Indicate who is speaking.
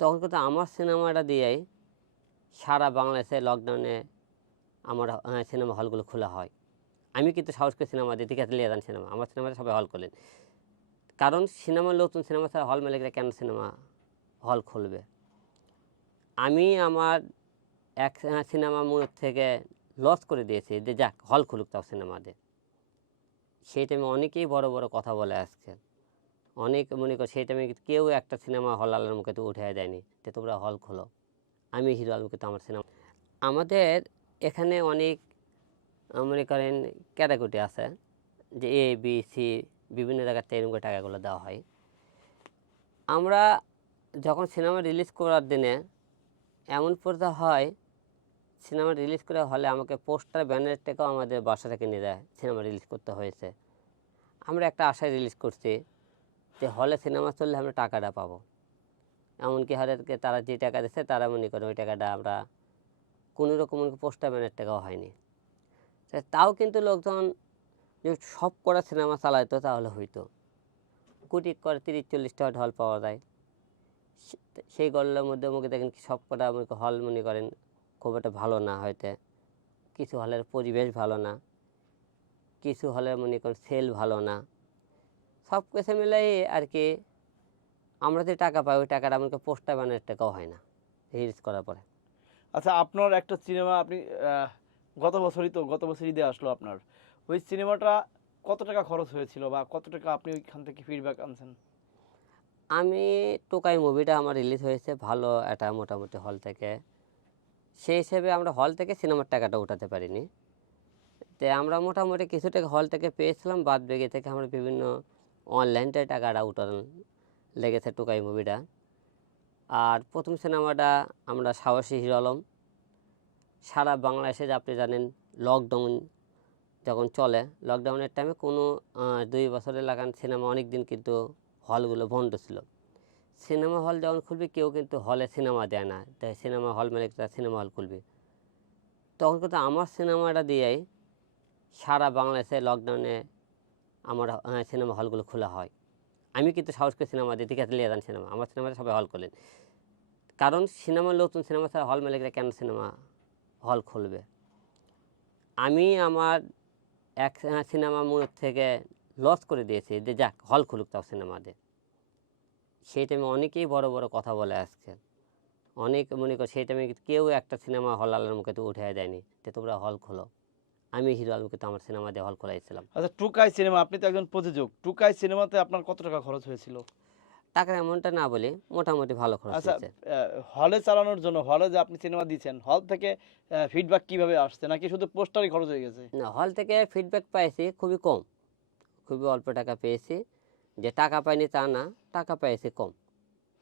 Speaker 1: তখন কিন্তু আমার সিনেমাটা দিয়েই সারা বাংলাদেশে লকডাউনে আমার সিনেমা হলগুলো খোলা হয়। আমি কিন্তু সাহস করে সিনেমা দিই, ঠিক আছে সিনেমা। আমার সিনেমাটা সবাই হল করলেন কারণ সিনেমা নতুন সিনেমা ছাড়া হল মালিকরা কেন সিনেমা হল খুলবে? আমি আমার এক সিনেমা মুখ থেকে লস করে দিয়েছি, যে যাক হল খুলুক তাও সিনেমাতে সেই টাইমে অনেকেই বড় বড় কথা বলে আজকে। অনেক মনে কর, সেই টাইমে কেউ একটা সিনেমা হল আলার মুখে তো উঠে দেয়নি। যে তোমরা হল খোলো। আমি হিরো আলমকে তো আমার সিনেমা আমাদের এখানে অনেক মনে করেন ক্যাটাগরি আছে। যে এ বি সি বিভিন্ন জায়গার এরকম করে টাকাগুলো দেওয়া হয়। আমরা যখন সিনেমা রিলিজ করার দিনে এমন পর্দা হয় সিনেমা রিলিজ করে হলে আমাকে পোস্টার ব্যানার থেকেও আমাদের বাসা থেকে নিয়ে যায় সিনেমা রিলিজ করতে হয়েছে। আমরা একটা আশায় রিলিজ করছি। যে হলে সিনেমা চললে আমরা টাকাটা পাবো। এমনকি হলে তারা যে টাকা দিচ্ছে তারা মনে করে ওই টাকাটা আমরা কোনো রকম পোস্টার ব্যানার টাকাও হয়নি। তাও কিন্তু লোকজন যে সব করা সিনেমা চালাইতো তাহলে হইতো। কোটি করে তিরিশ চল্লিশ টাকা হল পাওয়া যায়। সেই গল্লের মধ্যে মুখে দেখেন কি সব কটা হল মনে করেন খুব একটা ভালো না হয়তো। কিছু হলের পরিবেশ ভালো না। কিছু হলের মনে করেন সেল ভালো না। সব কিছু মিলাই আর কি আমরা যে টাকা পাই ওই টাকাটা আমাকে পোস্টার বানানোর টাকাও হয় না রিলিজ করার পরে।
Speaker 2: আচ্ছা আপনার একটা সিনেমা আপনি গত বছরই তো গত বছরই ঈদে আসলো আপনার। ওই সিনেমাটা কত টাকা খরচ হয়েছিল বা কত টাকা আপনি ওইখান থেকে ফিডব্যাক আনছেন?
Speaker 1: আমি টোকাই মুভিটা আমার রিলিজ হয়েছে ভালো একটা মোটামুটি হল থেকে। সেই হিসেবে আমরা হল থেকে সিনেমার টাকাটা উঠাতে পারিনি। তো আমরা মোটামুটি কিছু টাকা হল থেকে পেয়েছিলাম বাদ বেগে থেকে আমরা বিভিন্ন অনলাইনটাই টাকাটা উঠানো লেগেছে টোকাই মুভিটা আর প্রথম সিনেমাটা আমরা সাহসী হিরো আলম। সারা বাংলাদেশে আপনি জানেন লকডাউন যখন চলে লকডাউনের টাইমে কোনো দুই বছরের লাগান সিনেমা অনেক দিন কিন্তু হলগুলো বন্ধ ছিল। সিনেমা হল যখন খুলবে কেউ কিন্তু হলে সিনেমা দেয় না। তাই সিনেমা হল মালিকরা সিনেমা হল খুলবে। তখন কিন্তু আমার সিনেমাটা দিয়েই সারা বাংলাদেশে লকডাউনে আমার সিনেমা হলগুলো খোলা হয়। আমি কিন্তু সাহস করে সিনেমা দিই, ঠিক আছে সিনেমা। আমার সিনেমাতে সবাই হল করলেন। কারণ সিনেমা নতুন সিনেমা ছাড়া হল মালিকরা কেন সিনেমা হল খুলবে? আমি আমার এক সিনেমা মুখ থেকে লস করে দিয়েছি যে, যাক, হল খুলুক তাও সিনেমাতে। সেই টাইমে অনেকেই বড় বড় কথা বলে আজকে অনেক মনে কর সেই টাইমে কেউ একটা সিনেমা হল আলার মুখে তো উঠে দেয়নি যে, তোমরা হল খোলো। আমি হিরো আলমকে তো আমার সিনেমা দিয়ে হল খোলাইছিলাম
Speaker 2: আচ্ছা টুকাই সিনেমা আপনি তো একজন প্রযোজক। টুকাই সিনেমাতে আপনার কত টাকা খরচ হয়েছিল?
Speaker 1: টাকা এমনটা না বলে মোটামুটি ভালো খরচ আচ্ছা হয়েছে।
Speaker 2: হলে চালানোর জন্য হলে যে আপনি সিনেমা দিয়েছেন হল থেকে ফিডব্যাক কীভাবে আসছে? নাকি শুধু পোস্টারই খরচ হয়ে গেছে?
Speaker 1: না হল থেকে ফিডব্যাক পাইছি খুবই কম। খুবই অল্প টাকা পেয়েছি। যে টাকা পাইনি তা না টাকা পেয়েছি কম।